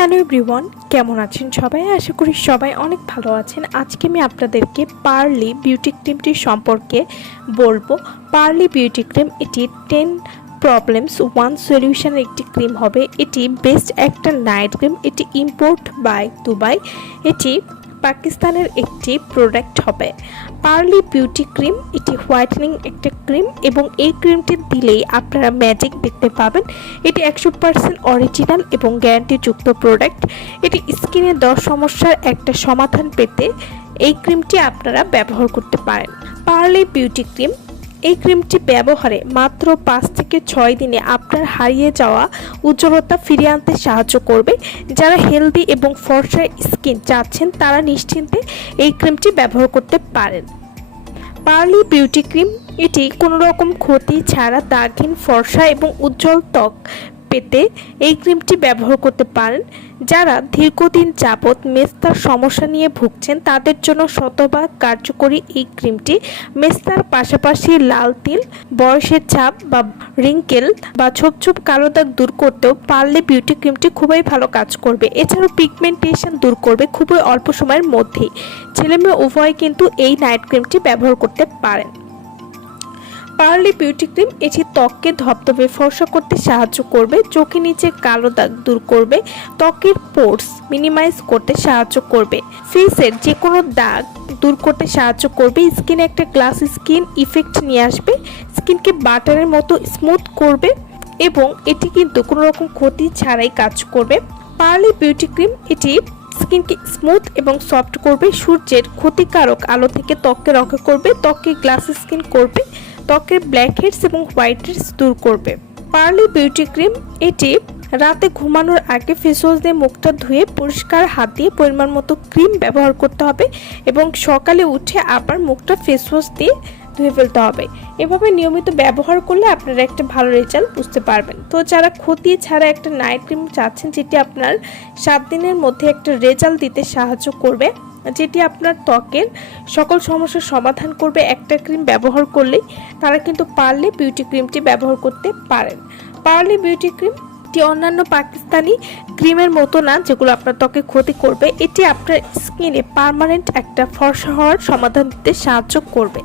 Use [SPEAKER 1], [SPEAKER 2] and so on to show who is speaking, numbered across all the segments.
[SPEAKER 1] Hello everyone, কেমন আছেন সবাই? আশা করি সবাই অনেক ভালো আছেন। আজকে আমি আপনাদেরকে পার্লি বিউটি ক্রিমটি সম্পর্কে বলব। পার্লি বিউটি ক্রিম, এটি টেন প্রবলেমস, ওয়ান সলিউশনের একটি ক্রিম হবে। এটি বেস্ট একটা নাইট ক্রিম, এটি ইম্পোর্ট বাই দুবাই। এটি পাকিস্তানের একটি প্রোডাক্ট হবে। পার্লি বিউটি ক্রিম এটি হোয়াইটনিং একটা ক্রিম এবং এই ক্রিমটি দিলেই আপনারা ম্যাজিক দেখতে পাবেন। এটি একশো পার্সেন্ট অরিজিনাল এবং গ্যারান্টিযুক্ত প্রোডাক্ট এটি স্কিনের দশ সমস্যার একটা সমাধান পেতে এই ক্রিমটি আপনারা ব্যবহার করতে পারেন। পার্লি বিউটি ক্রিম এই ক্রিমটি ব্যবহারে মাত্র পাঁচ থেকে ছয় দিনে আপনার হারিয়ে যাওয়া উজ্জ্বলতা ফিরিয়ে আনতে সাহায্য করবে। যারা হেলদি এবং ফর্সা স্কিন চাচ্ছেন, তারা নিশ্চিন্তে এই ক্রিমটি ব্যবহার করতে পারেন। পার্লি বিউটি ক্রিম, এটি কোনো রকম ক্ষতি ছাড়া দাগহীন, ফর্সা এবং উজ্জ্বল ত্বক পেতে এই ক্রিমটি ব্যবহার করতে পারেন। যারা দীর্ঘদিন যাবৎ মেস্তার সমস্যা নিয়ে ভুগছেন, তাদের জন্য শতভাগ কার্যকরী এই ক্রিমটি মেস্তার পাশাপাশি লাল তিল, বয়সের ছাপ বা রিঙ্কেল বা ছোপ ছোপ কালো দাগ দূর করতেও পারলে বিউটি ক্রিমটি খুবই ভালো কাজ করবে। এছাড়াও পিগমেন্টেশন দূর করবে খুবই অল্প সময়ের মধ্যেই। ছেলে মেয়ে উভয় কিন্তু এই নাইট ক্রিমটি ব্যবহার করতে পারেন। পার্লি বিউটি ক্রিম এটি ত্বককে ধবধবে, ফর্সা করতে সাহায্য করবে চোখে নিচে কালো দাগ দূর করবে, ত্বকের পোর্স মিনিমাইজ করতে সাহায্য করবে। ফেসের যে কোনো দাগ দূর করতে সাহায্য করবে, স্কিনে একটা গ্লাস স্কিন ইফেক্ট নিয়ে আসবে, স্কিনকে বাটারের মতো স্মুথ করবে এবং এটি কিন্তু কোনো রকম ক্ষতি ছাড়াই কাজ করবে। পার্লি বিউটি ক্রিম, এটি স্কিনকে স্মুথ এবং সফট করবে, সূর্যের ক্ষতিকারক আলো থেকে ত্বককে রক্ষা করবে, ত্বককে গ্লাস স্কিন করবে ত্বকের ব্ল্যাক হেডস এবং হোয়াইট হেডস দূর করবে। পার্লি বিউটি ক্রিম এটি রাতে ঘুমানোর আগে ফেস ওয়াশ দিয়ে মুখটা ধুয়ে পরিষ্কার হাত দিয়ে পরিমাণ মতো ক্রিম ব্যবহার করতে হবে এবং সকালে উঠে আবার মুখটা ফেস ওয়াশ দিয়ে ধুয়ে ফেলতে হবে। এভাবে নিয়মিত ব্যবহার করলে আপনারা একটা ভালো রেজাল্ট বুঝতে পারবেন। তো যারা ক্ষতি ছাড়া একটা নাইট ক্রিম চাচ্ছেন, যেটি আপনার সাত দিনের মধ্যে একটা রেজাল্ট দিতে সাহায্য করবে যেটি আপনার ত্বকের সকল সমস্যার সমাধান করবে। একটা ক্রিম ব্যবহার করলেই তারা কিন্তু পারলে বিউটি ক্রিমটি ব্যবহার করতে পারেন। পারলে বিউটি ক্রিম এটি অন্যান্য পাকিস্তানি ক্রিমের মতো না, যেগুলো আপনার ত্বকে ক্ষতি করবে। এটি আপনার স্কিনে পার্মানেন্ট একটা ফর্সা হওয়ার সমাধান দিতে সাহায্য করবে।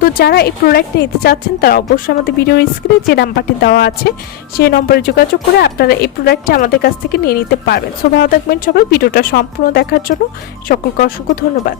[SPEAKER 1] তো যারা এই প্রোডাক্টটা নিতে চাচ্ছেন, তারা অবশ্যই আমাদের ভিডিওর স্ক্রিনে যে নাম্বারটি দেওয়া আছে, সেই নম্বরে যোগাযোগ করে আপনারা এই প্রোডাক্টটি আমাদের কাছ থেকে নিয়ে নিতে পারবেন। সো ভালো থাকবেন সবাই। ভিডিওটা সম্পূর্ণ দেখার জন্য সকলকে অসংখ্য ধন্যবাদ।